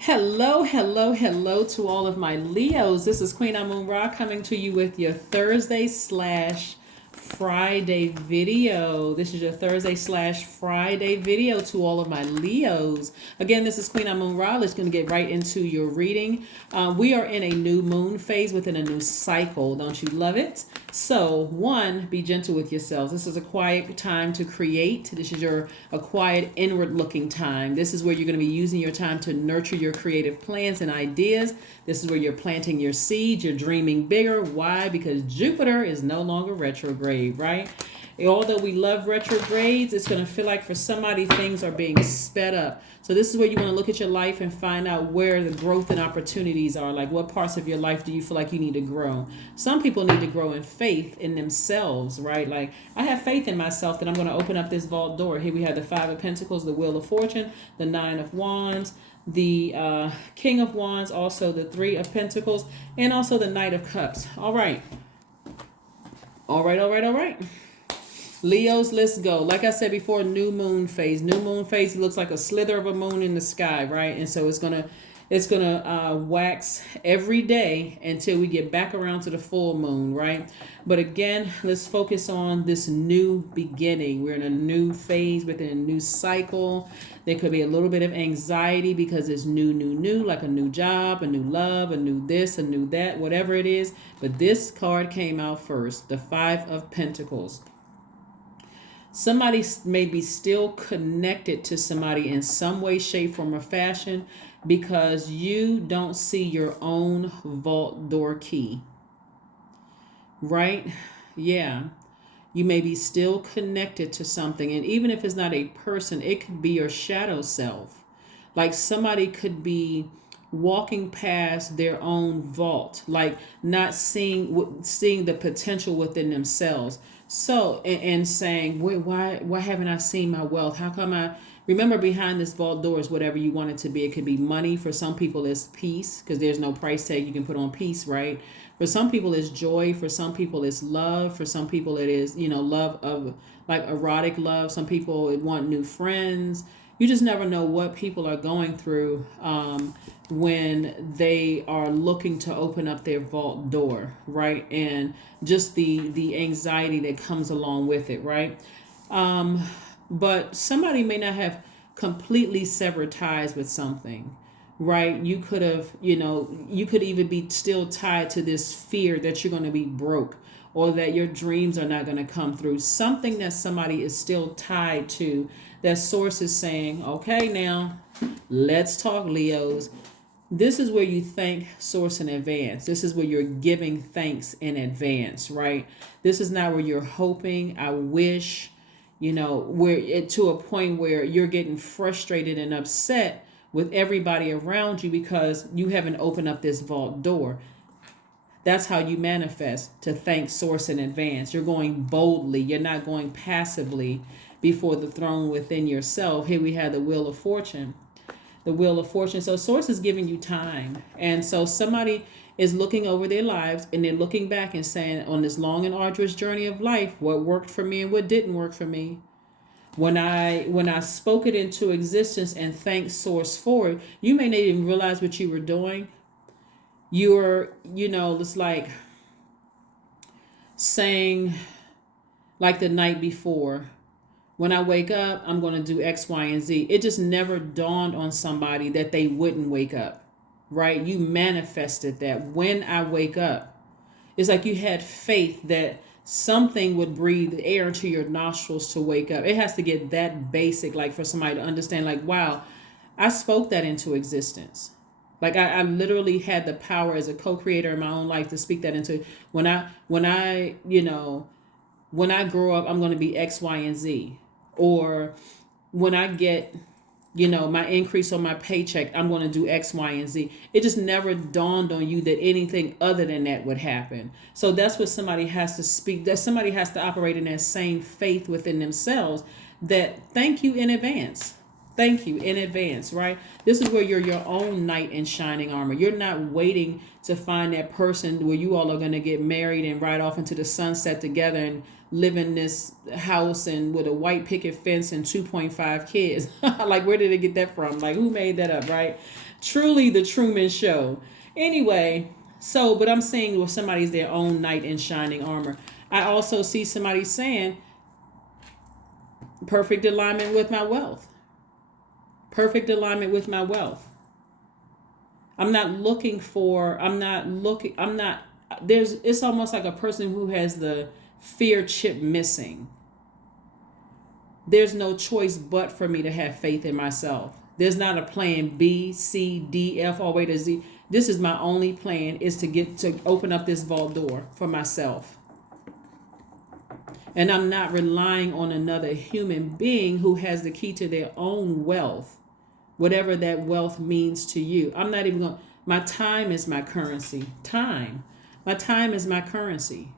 Hello, hello, hello to all of my Leos. This is Queen Amun Ra coming to you with your Thursday/Friday video. This is your Thursday/Friday video to all of my Leos. Again, this is Queen Amun Ra. Let's going to get right into your reading. We are in a new moon phase within a new cycle. Don't you love it? So, one, be gentle with yourselves. This is a quiet time to create. This is a quiet inward looking time. This is where you're going to be using your time to nurture your creative plans and ideas. This is where you're planting your seeds. You're dreaming bigger. Why? Because Jupiter is no longer retrograde, right? Although we love retrogrades, it's going to feel like for somebody things are being sped up. So this is where you want to look at your life and find out where the growth and opportunities are. Like, what parts of your life do you feel like you need to grow? Some people need to grow in faith in themselves, right? Like, I have faith in myself that I'm going to open up this vault door. Here we have the Five of Pentacles, the Wheel of Fortune, the Nine of Wands, the King of Wands, also the Three of Pentacles, and also the Knight of Cups. All right. All right, all right, all right. Leos, let's go. Like I said before, new moon phase. New moon phase looks like a slither of a moon in the sky, right? And so it's gonna wax every day until we get back around to the full moon, right? But again, let's focus on this new beginning. We're in a new phase within a new cycle. There could be a little bit of anxiety because it's new, like a new job, a new love, a new this, a new that, whatever it is. But this card came out first, the Five of Pentacles. Somebody may be still connected to somebody in some way, shape, form, or fashion because you don't see your own vault door key. Right? Yeah. You may be still connected to something. And even if it's not a person, it could be your shadow self. Like somebody could be walking past their own vault, like not seeing the potential within themselves. So and saying, wait, why haven't I seen my wealth? How come I remember behind this vault door is whatever you want it to be. It could be money. For some people it's peace, because there's no price tag you can put on peace, right? For some people it's joy. For some people it's love. For some people it is, love of like erotic love. Some people want new friends. You just never know what people are going through when they are looking to open up their vault door, right? And just the anxiety that comes along with it, right? But somebody may not have completely severed ties with something, right? You could have, you could even be still tied to this fear that you're going to be broke or that your dreams are not going to come through. Something that somebody is still tied to, that source is saying, okay, now let's talk, Leos. This is where you thank source in advance. This is where you're giving thanks in advance, right? This is not where you're hoping, I wish, where to a point where you're getting frustrated and upset with everybody around you because you haven't opened up this vault door. That's how you manifest, to thank source in advance. You're going boldly. You're not going passively before the throne within yourself. Here we have the Wheel of Fortune. The Wheel of Fortune. So source is giving you time. And so somebody is looking over their lives and they're looking back and saying, on this long and arduous journey of life, what worked for me and what didn't work for me. When I spoke it into existence and thanked source for it, you may not even realize what you were doing. You're, it's like saying, like the night before, when I wake up, I'm going to do X, Y, and Z. It just never dawned on somebody that they wouldn't wake up, right? You manifested that when I wake up. It's like you had faith that something would breathe air into your nostrils to wake up. It has to get that basic, like for somebody to understand, like, wow, I spoke that into existence. Like I literally had the power as a co-creator in my own life to speak that into when I grow up, I'm going to be X, Y, and Z. Or when I get, my increase on my paycheck, I'm going to do X, Y, and Z. It just never dawned on you that anything other than that would happen. So that's what somebody has to speak, that somebody has to operate in that same faith within themselves, that thank you in advance. Thank you in advance, right? This is where you're your own knight in shining armor. You're not waiting to find that person where you all are going to get married and ride off into the sunset together and live in this house and with a white picket fence and 2.5 kids. Like, where did they get that from? Like, who made that up, right? Truly the Truman Show. Anyway, so, but I'm saying if somebody's their own knight in shining armor. I also see somebody saying, perfect alignment with my wealth. Perfect alignment with my wealth. I'm not looking for, it's almost like a person who has the fear chip missing. There's no choice but for me to have faith in myself. There's not a plan B, C, D, F, all the way to Z. This is my only plan, is to open up this vault door for myself. And I'm not relying on another human being who has the key to their own wealth, whatever that wealth means to you. I'm not even going, my time is my currency. Time. My time is my currency.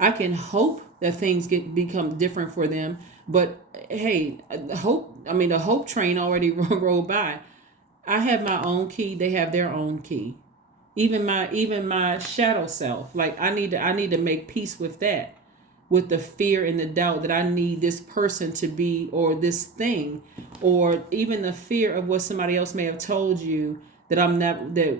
I can hope that things become different for them, but hey, the hope train already rolled by. I have my own key, they have their own key. Even my shadow self, like I need to make peace with that, with the fear and the doubt that I need this person to be, or this thing, or even the fear of what somebody else may have told you, that I'm not, that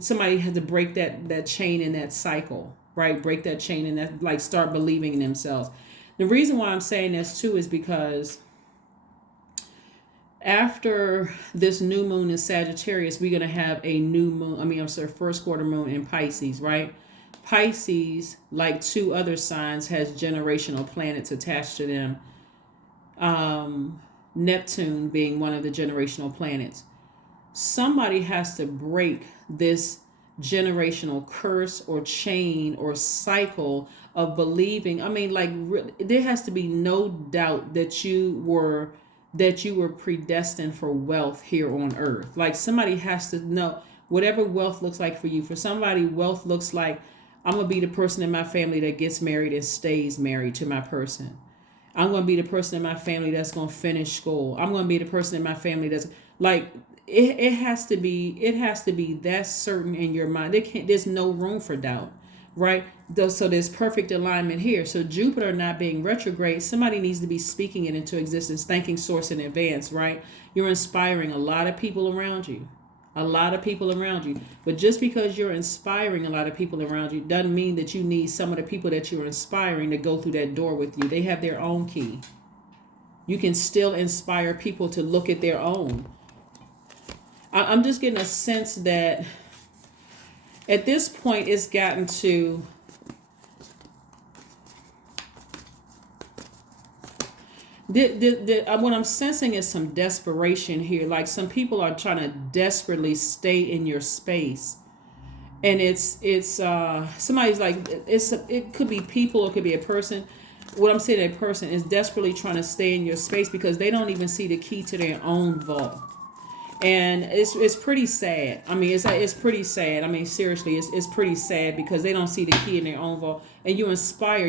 somebody had to break that chain and that cycle, right? Break that chain and that, like, start believing in themselves. The reason why I'm saying this too is because after this new moon in Sagittarius, we're going to have a new moon. First quarter moon in Pisces, right? Pisces, like two other signs, has generational planets attached to them. Neptune being one of the generational planets. Somebody has to break this generational curse or chain or cycle of believing. There has to be no doubt that you were predestined for wealth here on earth. Like, somebody has to know whatever wealth looks like for you. For somebody, wealth looks like, I'm going to be the person in my family that gets married and stays married to my person. I'm going to be the person in my family that's going to finish school. I'm going to be the person in my family that's like, it has to be that certain in your mind. There's no room for doubt, right? So there's perfect alignment here. So Jupiter not being retrograde, somebody needs to be speaking it into existence, thanking source in advance, right? You're inspiring a lot of people around you. But just because you're inspiring a lot of people around you doesn't mean that you need some of the people that you're inspiring to go through that door with you. They have their own key. You can still inspire people to look at their own. I'm just getting a sense that at this point it's gotten to what I'm sensing is some desperation here. Like, some people are trying to desperately stay in your space, and it's somebody's like, it could be people, it could be a person. What I'm saying, a person is desperately trying to stay in your space because they don't even see the key to their own vault. And it's pretty sad. It's pretty sad. Seriously, it's pretty sad because they don't see the key in their own vault. And you inspire,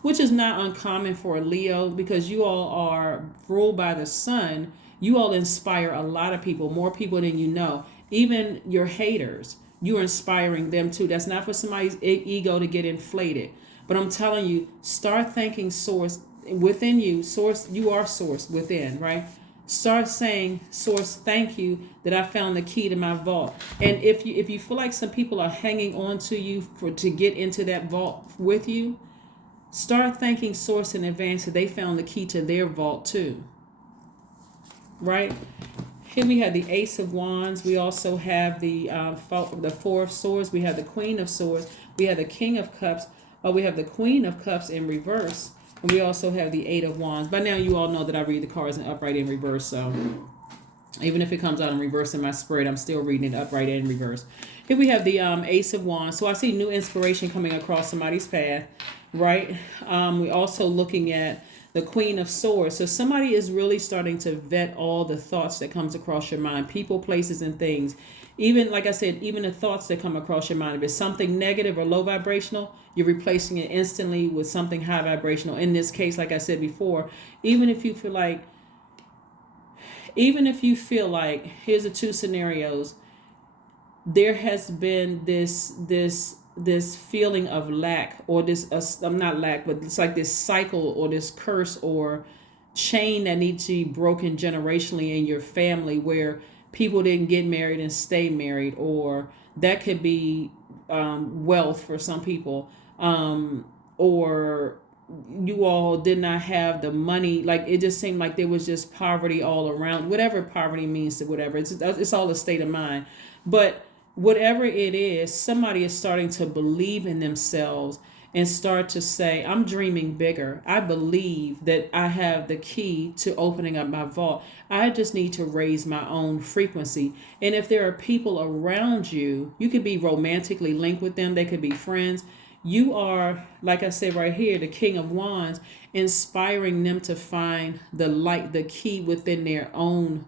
which is not uncommon for a Leo, because you all are ruled by the sun. You all inspire a lot of people, more people than you know. Even your haters, you're inspiring them too. That's not for somebody's ego to get inflated. But I'm telling you, start thanking source within you. Source, you are source within, right? Start saying, source, thank you that I found the key to my vault. And if you feel like some people are hanging on to you to get into that vault with you, start thanking source in advance that they found the key to their vault too. Right? Here we have the Ace of Wands. We also have the Four of Swords. We have the Queen of Swords. We have the King of Cups. We have the Queen of Cups in reverse. And we also have the Eight of Wands. By now you all know that I read the cards in upright and reverse. So even if it comes out in reverse in my spread, I'm still reading it upright and reverse. Here we have the Ace of Wands. So I see new inspiration coming across somebody's path, right? We're also looking at the Queen of Swords. So somebody is really starting to vet all the thoughts that comes across your mind, people, places, and things. Even, like I said, even the thoughts that come across your mind. If it's something negative or low vibrational, you're replacing it instantly with something high vibrational. In this case, like I said before, even if you feel like, here's the two scenarios. There has been this feeling of lack, or this, not lack, but it's like this cycle or this curse or chain that needs to be broken generationally in your family, where people didn't get married and stay married, or that could be wealth for some people, or you all did not have the money. Like, it just seemed like there was just poverty all around, whatever poverty means to whatever. It's all a state of mind. But whatever it is, somebody is starting to believe in themselves and start to say, I'm dreaming bigger. I believe that I have the key to opening up my vault. I just need to raise my own frequency. And if there are people around you, you could be romantically linked with them, they could be friends. You are, like I said right here, the King of Wands, inspiring them to find the light, the key within their own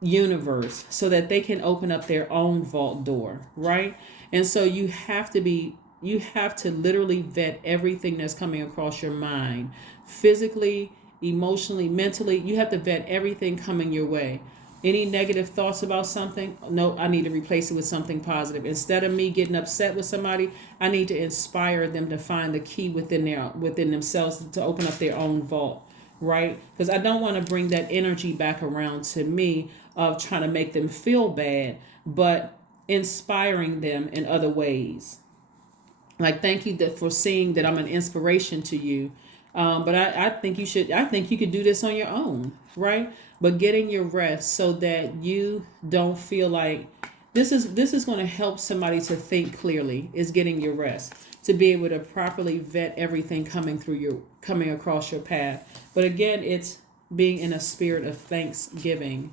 universe, so that they can open up their own vault door, right? And so you have to literally vet everything that's coming across your mind, physically, emotionally, mentally. You have to vet everything coming your way. Any negative thoughts about something? No, I need to replace it with something positive. Instead of me getting upset with somebody, I need to inspire them to find the key within themselves to open up their own vault, right? Because I don't want to bring that energy back around to me of trying to make them feel bad, but inspiring them in other ways. Like, thank you for seeing that I'm an inspiration to you. But I think you should. I think you could do this on your own, right? But getting your rest so that you don't feel like this is going to help somebody to think clearly. Is getting your rest to be able to properly vet everything coming across your path. But again, it's being in a spirit of thanksgiving.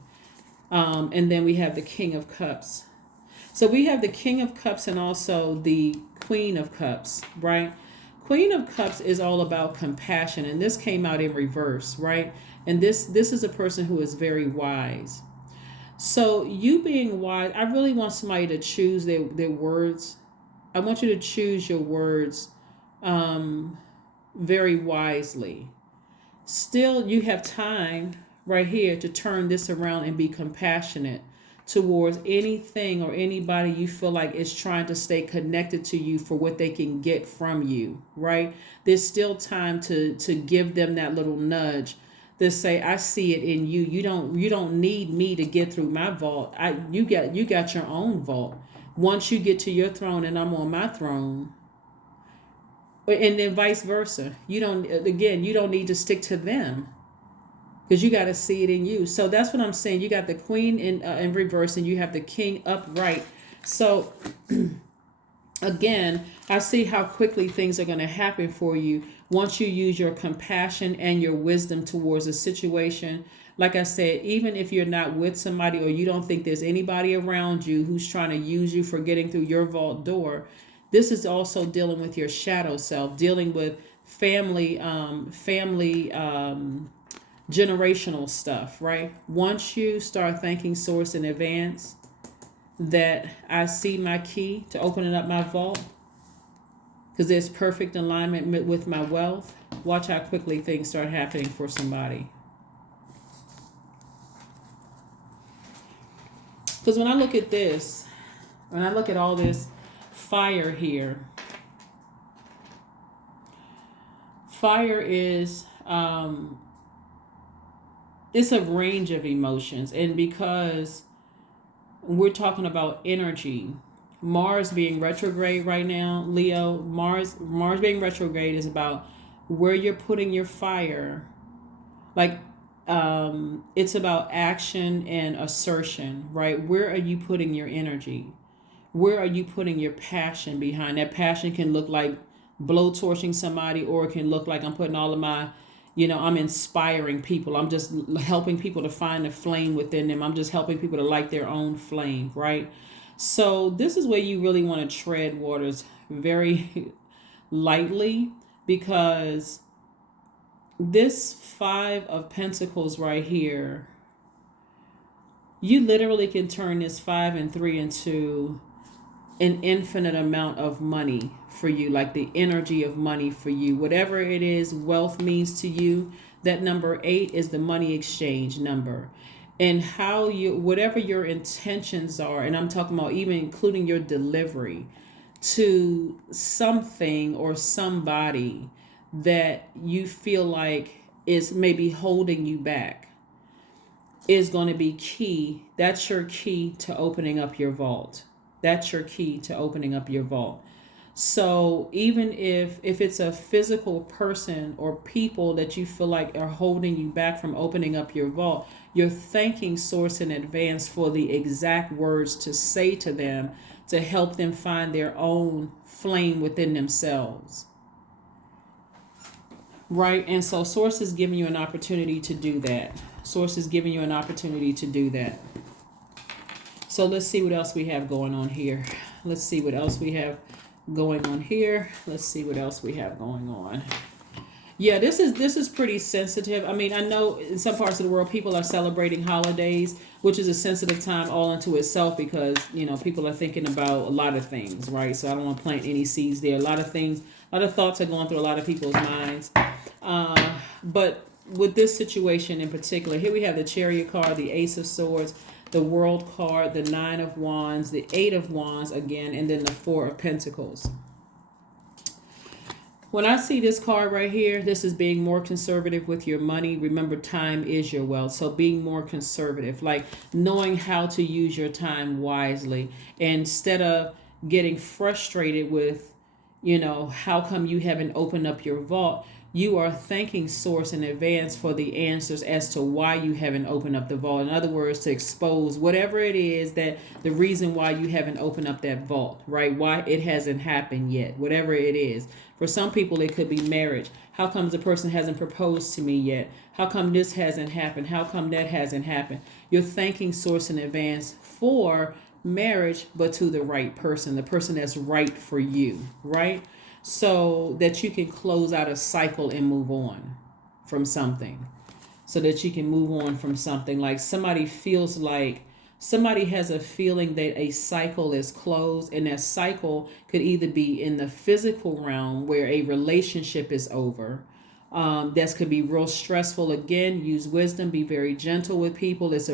And then we have the King of Cups. So we have the King of Cups and also the Queen of Cups, right? Queen of Cups is all about compassion, and this came out in reverse, right? And this is a person who is very wise. So you being wise, I really want somebody to choose their words. I want you to choose your words very wisely. Still, you have time right here to turn this around and be compassionate towards anything or anybody you feel like is trying to stay connected to you for what they can get from you, right? There's still time to give them that little nudge to say, I see it in you. You don't need me to get through my vault. You got your own vault. Once you get to your throne and I'm on my throne, and then vice versa. You don't need to stick to them, because you got to see it in you. So that's what I'm saying. You got the Queen in reverse, and you have the King upright. So again, I see how quickly things are going to happen for you once you use your compassion and your wisdom towards a situation. Like I said, even if you're not with somebody, or you don't think there's anybody around you who's trying to use you for getting through your vault door, this is also dealing with your shadow self, dealing with family generational stuff, right? Once you start thanking Source in advance that I see my key to opening up my vault, because there's perfect alignment with my wealth, watch how quickly things start happening for somebody. Because when I look at this, when I look at all this fire here, fire is it's a range of emotions. And because we're talking about energy, Mars being retrograde right now, Leo, Mars being retrograde is about where you're putting your fire. Like, it's about action and assertion, right? Where are you putting your energy? Where are you putting your passion behind? That passion can look like blowtorching somebody, or it can look like I'm putting all of my, I'm inspiring people. I'm just helping people to find the flame within them. I'm just helping people to light their own flame, right? So this is where you really want to tread waters very lightly, because this Five of Pentacles right here, you literally can turn this 5 and 3 into an infinite amount of money for you, like the energy of money for you. Whatever it is wealth means to you, that number 8 is the money exchange number. And how whatever your intentions are, and I'm talking about even including your delivery to something or somebody that you feel like is maybe holding you back is going to be key. That's your key to opening up your vault. That's your key to opening up your vault. So even if it's a physical person or people that you feel like are holding you back from opening up your vault, you're thanking source in advance for the exact words to say to them to help them find their own flame within themselves. Right? And so source is giving you an opportunity to do that. Source is giving you an opportunity to do that. So let's see what else we have going on here. Let's see what else we have going on here. Let's see what else we have going on. Yeah, this is pretty sensitive. I mean, I know in some parts of the world people are celebrating holidays, which is a sensitive time all into itself because, people are thinking about a lot of things, right? So I don't want to plant any seeds there. A lot of things, a lot of thoughts are going through a lot of people's minds. But with this situation in particular, here we have the Chariot card, the Ace of Swords, the World card, the Nine of Wands, the Eight of Wands again, and then the Four of Pentacles. When I see this card right here, this is being more conservative with your money. Remember, time is your wealth. So being more conservative, like knowing how to use your time wisely. Instead of getting frustrated with, how come you haven't opened up your vault? You are thanking source in advance for the answers as to why you haven't opened up the vault. In other words, to expose whatever it is that the reason why you haven't opened up that vault, right? Why it hasn't happened yet, whatever it is. For some people, it could be marriage. How come the person hasn't proposed to me yet? How come this hasn't happened? How come that hasn't happened? You're thanking source in advance for marriage, but to the right person, the person that's right for you, right? So that you can close out a cycle and move on from something. So that you can move on from something. Like somebody has a feeling that a cycle is closed, and that cycle could either be in the physical realm where a relationship is over. That could be real stressful. Again, use wisdom, be very gentle with people. It's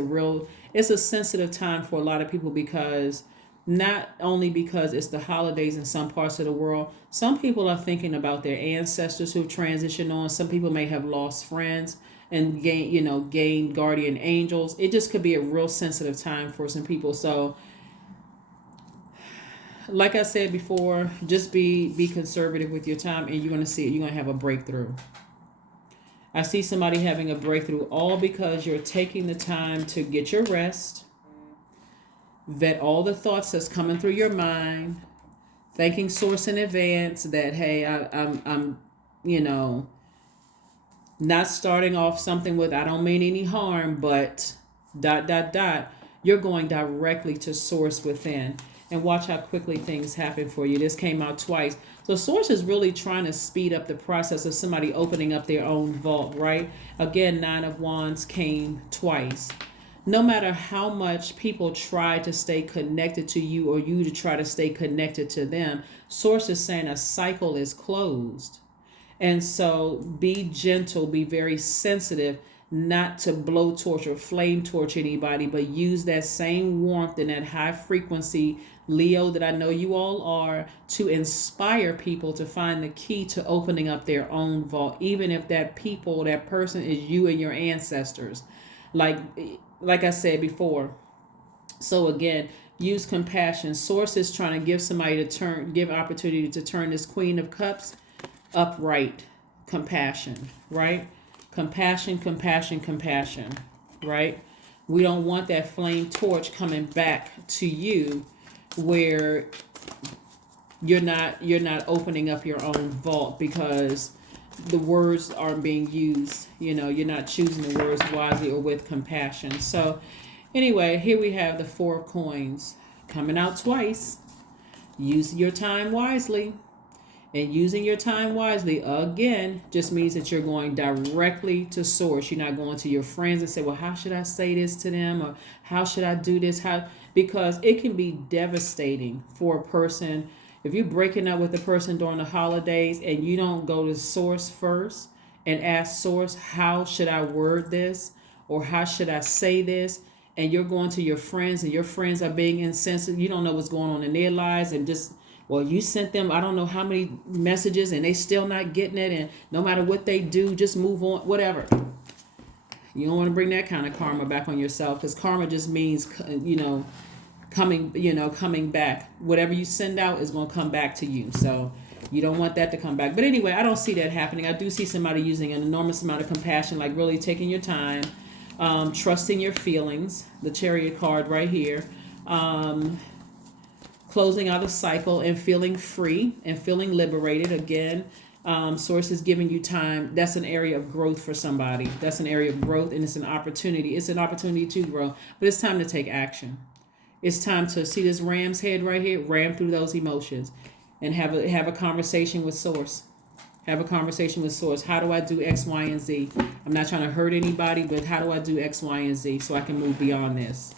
a sensitive time for a lot of people because not only because it's the holidays in some parts of the world, some people are thinking about their ancestors who've transitioned on. Some people may have lost friends and gained guardian angels. It just could be a real sensitive time for some people. So like I said before, just be conservative with your time, and you're going to see it. You're going to have a breakthrough. I see somebody having a breakthrough all because you're taking the time to get your rest, vet all the thoughts that's coming through your mind, thanking source in advance that, hey, I'm not starting off something with, I don't mean any harm, but ... You're going directly to source within, and watch how quickly things happen for you. This came out twice. So source is really trying to speed up the process of somebody opening up their own vault, right? Again, Nine of Wands came twice. No matter how much people try to stay connected to you or you to try to stay connected to them, source is saying a cycle is closed. And so be gentle, be very sensitive, not to blowtorch or flame torch anybody, but use that same warmth and that high frequency, Leo, that I know you all are, to inspire people to find the key to opening up their own vault, even if that person is you and your ancestors. Like I said before. So again, use compassion. Source is trying to give somebody give opportunity to turn this Queen of Cups upright. Compassion, right? Compassion, right? We don't want that flame torch coming back to you where you're not opening up your own vault because the words aren't being used. You're not choosing the words wisely or with compassion. So anyway, here we have the Four of Coins coming out twice. Use your time wisely. And using your time wisely, again, just means that you're going directly to source. You're not going to your friends and say, well, how should I say this to them? Or how should I do this? Because it can be devastating for a person. If you're breaking up with a person during the holidays and you don't go to source first and ask source, how should I word this? Or how should I say this? And you're going to your friends and your friends are being insensitive. You don't know what's going on in their lives and just Well, you sent them, I don't know how many messages and they still not getting it. And no matter what they do, just move on, whatever. You don't want to bring that kind of karma back on yourself, because karma just means, coming back. Whatever you send out is going to come back to you. So you don't want that to come back. But anyway, I don't see that happening. I do see somebody using an enormous amount of compassion, like really taking your time, trusting your feelings, the Chariot card right here, closing out a cycle and feeling free and feeling liberated. Again, source is giving you time. That's an area of growth for somebody. That's an area of growth, and it's an opportunity. It's an opportunity to grow, but it's time to take action. It's time to see this ram's head right here, ram through those emotions, and have a conversation with source. Have a conversation with source. How do I do X, Y, and Z? I'm not trying to hurt anybody, but how do I do X, Y, and Z so I can move beyond this?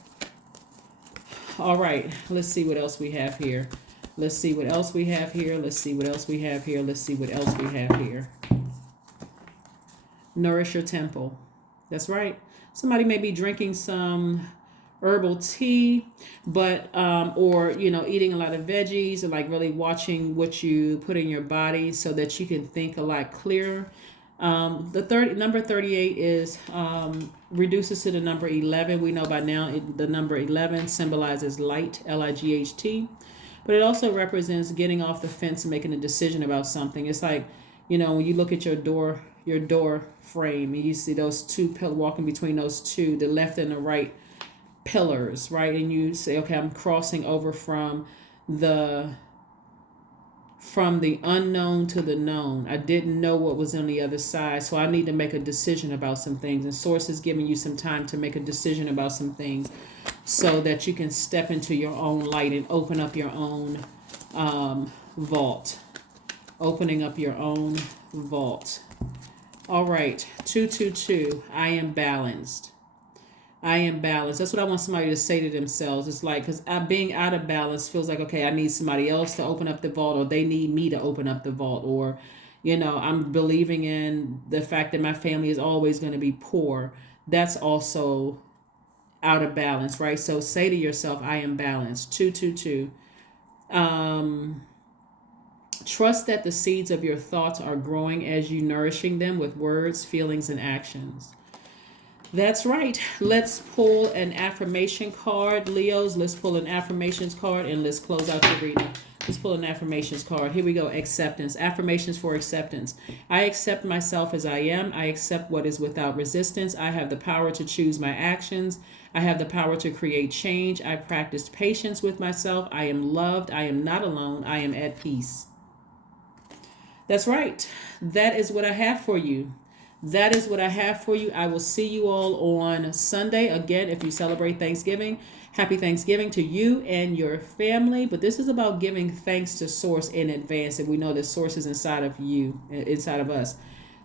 All right, let's see what else we have here. Let's see what else we have here. Let's see what else we have here. Let's see what else we have here. Nourish your temple. That's right. Somebody may be drinking some herbal tea, but or eating a lot of veggies, and like really watching what you put in your body so that you can think a lot clearer. Number 38 is reduces to the number 11. We know by now the number 11 symbolizes light, Light, but it also represents getting off the fence and making a decision about something. It's like, when you look at your door frame, and you see those two pillars walking between those two, the left and the right pillars, right? And you say, okay, I'm crossing over from the unknown to the known. I didn't know what was on the other side, so I need to make a decision about some things. And source is giving you some time to make a decision about some things so that you can step into your own light and open up your own vault. Opening up your own vault. All right, 222. I am balanced. I am balanced. That's what I want somebody to say to themselves. It's like, because being out of balance feels like, okay, I need somebody else to open up the vault, or they need me to open up the vault, or, I'm believing in the fact that my family is always going to be poor. That's also out of balance, right? So say to yourself, I am balanced. 222. Trust that the seeds of your thoughts are growing as you nourishing them with words, feelings, and actions. That's right. Let's pull an affirmation card, Leos. Let's pull an affirmations card, and let's close out your reading. Let's pull an affirmations card. Here we go. Acceptance. Affirmations for acceptance. I accept myself as I am. I accept what is without resistance. I have the power to choose my actions. I have the power to create change. I practiced patience with myself. I am loved. I am not alone. I am at peace. That's right. That is what I have for you. That is what I have for you. I will see you all on Sunday. Again, if you celebrate Thanksgiving, happy Thanksgiving to you and your family. But this is about giving thanks to Source in advance. And we know that Source is inside of you, inside of us.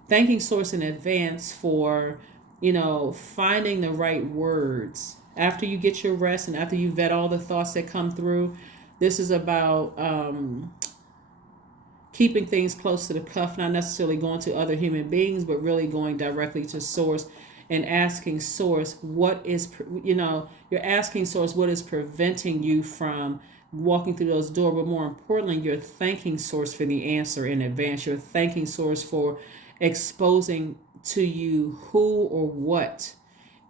Thanking Source in advance for, finding the right words. After you get your rest and after you vet all the thoughts that come through, this is about keeping things close to the cuff, not necessarily going to other human beings, but really going directly to Source and asking Source you're asking Source what is preventing you from walking through those doors. But more importantly, you're thanking Source for the answer in advance. You're thanking Source for exposing to you who or what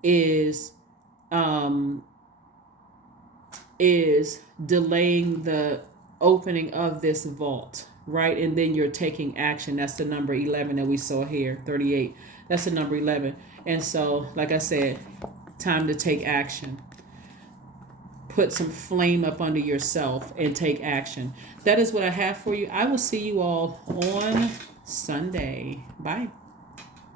is delaying the opening of this vault. Right, and then you're taking action. That's the number 11 that we saw here, 38. That's the number 11. And so, like I said, time to take action. Put some flame up under yourself and take action. That is what I have for you. I will see you all on Sunday. Bye.